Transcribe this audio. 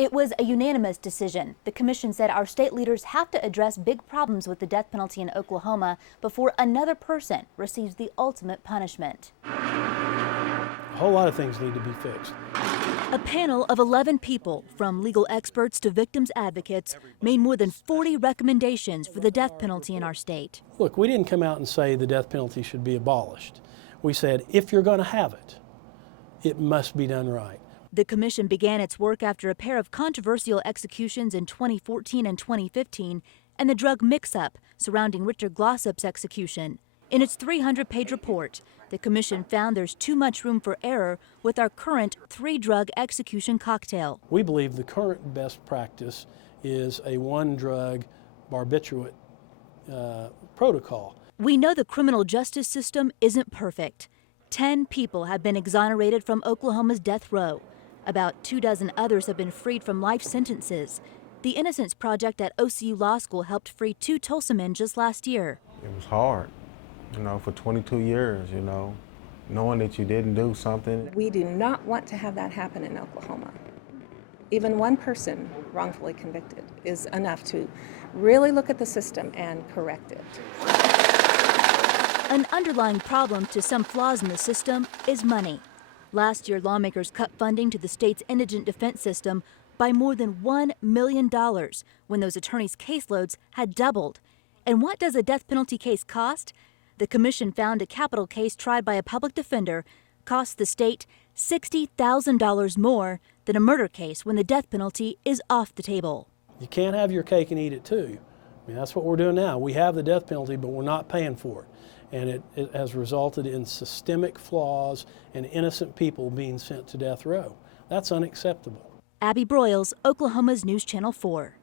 It was a unanimous decision. The commission said our state leaders have to address big problems with the death penalty in Oklahoma before another person receives the ultimate punishment. A whole lot of things need to be fixed. A panel of 11 people, from legal experts to victims advocates, made more than 40 recommendations for the death penalty in our state. Look, we didn't come out and say the death penalty should be abolished. We said if you're going to have it, it must be done right. The commission began its work after a pair of controversial executions in 2014 and 2015 and the drug mix-up surrounding Richard Glossop's execution. In its 300-page report, the commission found there's too much room for error with our current 3-drug execution cocktail. We believe the current best practice is a 1-drug barbiturate protocol. We know the criminal justice system isn't perfect. 10 people have been exonerated from Oklahoma's death row. About 24 others have been freed from life sentences. The Innocence Project at OCU Law School helped free 2 Tulsa men just last year. It was hard, for 22 years, knowing that you didn't do something. We do not want to have that happen in Oklahoma. Even one person wrongfully convicted is enough to really look at the system and correct it. An underlying problem to some flaws in the system is money. Last year, lawmakers cut funding to the state's indigent defense system by more than $1 million when those attorneys' caseloads had doubled. And what does a death penalty case cost? The commission found a capital case tried by a public defender costs the state $60,000 more than a murder case when the death penalty is off the table. You can't have your cake and eat it too. That's what we're doing now. We have the death penalty, but we're not paying for it. And it has resulted in systemic flaws and innocent people being sent to death row. That's unacceptable. Abby Broyles, Oklahoma's News Channel 4.